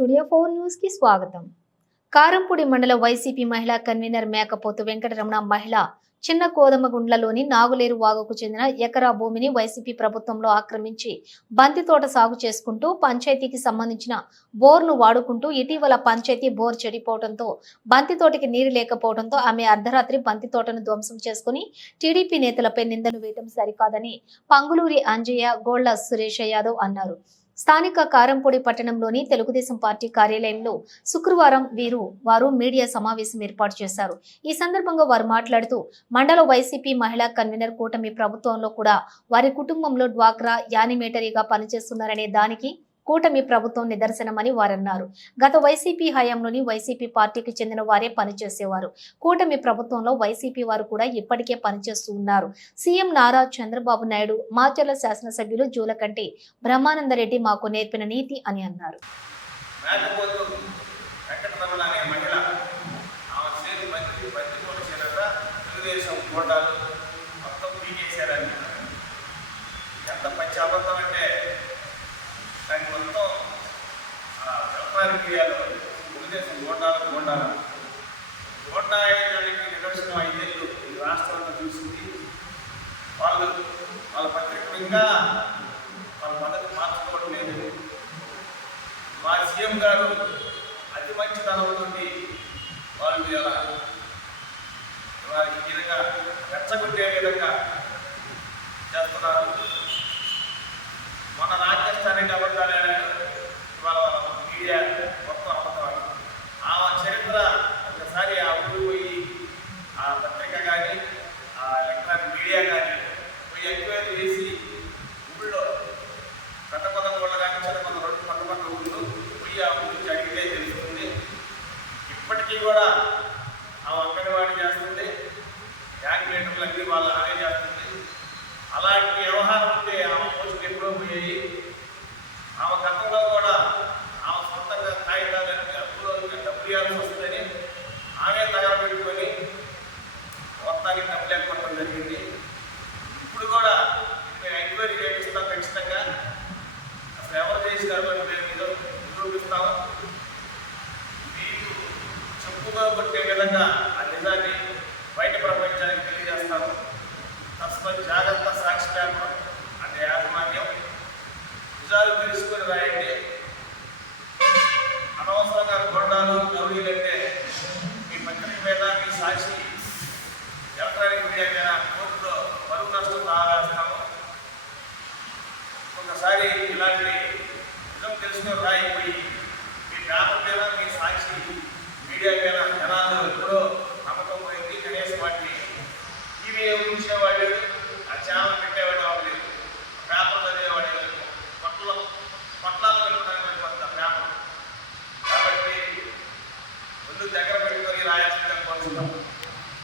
Studio four న్యూస్కి స్వాగతం. కారంపూడి మండల వైసీపీ మహిళా కన్వీనర్ మేకపోతు వెంకటరమణ మహిళ చిన్న కోదమగుండ్లలోని నాగులేరు వాగుకు చెందిన ఎకరా భూమిని వైసీపీ ప్రభుత్వంలో ఆక్రమించి బంతి తోట సాగు చేసుకుంటూ పంచాయతీకి సంబంధించిన బోర్ను వాడుకుంటూ ఇటీవల పంచాయతీ బోర్ చెడిపోవడంతో బంతి తోటకి నీరు లేకపోవడంతో ఆమె అర్ధరాత్రి బంతి తోటను ధ్వంసం చేసుకుని టీడీపీ నేతలపై నిందలు వేయడం సరికాదని పంగులూరి అంజయ్య గోళ్ళ సురేష్ యాదవ్ అన్నారు. స్థానిక కారంపూడి పట్టణంలోని తెలుగుదేశం పార్టీ కార్యాలయంలో శుక్రవారం వీరు వారు మీడియా సమావేశం ఏర్పాటు చేశారు. ఈ సందర్భంగా వారు మాట్లాడుతూ మండల వైసీపీ మహిళా కన్వీనర్ కూటమి ప్రభుత్వంలో కూడా వారి కుటుంబంలో డ్వాక్రా యానిమేటరీగా పనిచేస్తున్నారనే దానికి కూటమి ప్రభుత్వం నిదర్శనమని వారన్నారు. గత వైసీపీ హయాంలోని వైసీపీ పార్టీకి చెందిన వారే పనిచేసేవారు. కూటమి ప్రభుత్వంలో వైసీపీ వారు కూడా ఇప్పటికే పనిచేస్తూ ఉన్నారు సీఎం నారా చంద్రబాబు నాయుడు మాచర్ల శాసనసభ్యులు జూలకంటి బ్రహ్మానందరెడ్డి మాకు నేర్పిన నీతి అని అన్నారు. ఎంత వెంకటరమణ అనే ఆమె చేరు బంతి బంతి పూల చేరట తెలుగుదేశం కోటాలు మొత్తం పీకేశారని ఎంత పచ్చి అబద్ధం అంటే దానికి మొత్తం రాజకీయాలు క్రియాలు తెలుగుదేశం కోటాలు కోటాలు కోటా నిదర్శనం ఐదేళ్ళు ఈ రాష్ట్రంలో చూసింది వాళ్ళు. వాళ్ళ పత్రికలు ఇంకా వాళ్ళ పద్ధతి మార్చుకోవడం లేదు. మా సీఎం గారు అతి మంచితనంతో వాళ్ళు ఇలా వారికి కీలక ఇప్పటికీ కూడా ఆ అంగన్వాడీ చేస్తుంది యాక్టివేటర్లు అన్ని వాళ్ళు ఆమె చేస్తుంది అలాంటి వ్యవహారం ఉంటే ఆమె పోస్టులు ఎప్పుడో పోయాయి. ఆమె గతంలో కూడా ఆమె సొంతంగా కాగితాలు అప్పులో డబ్బులు ఇవ్వాల్సి వస్తుందని ఆమె తగలబెట్టుకొని మొత్తానికి డబ్బులు ఎక్కొట్టడం జరిగింది. ఇప్పుడు కూడా మేము ఎంక్వైరీ చేపిస్తాం ఖచ్చితంగా. అసలు ఎవరు చేసినారు అని మేము నిరూ- నిరూపిస్తాం చెప్పుగా కొట్టే విధంగా ఆ నిజాన్ని బయట ప్రపంచానికి తెలియజేస్తాము తస్మత్ జాగ్రత్త సాక్షి పేపర్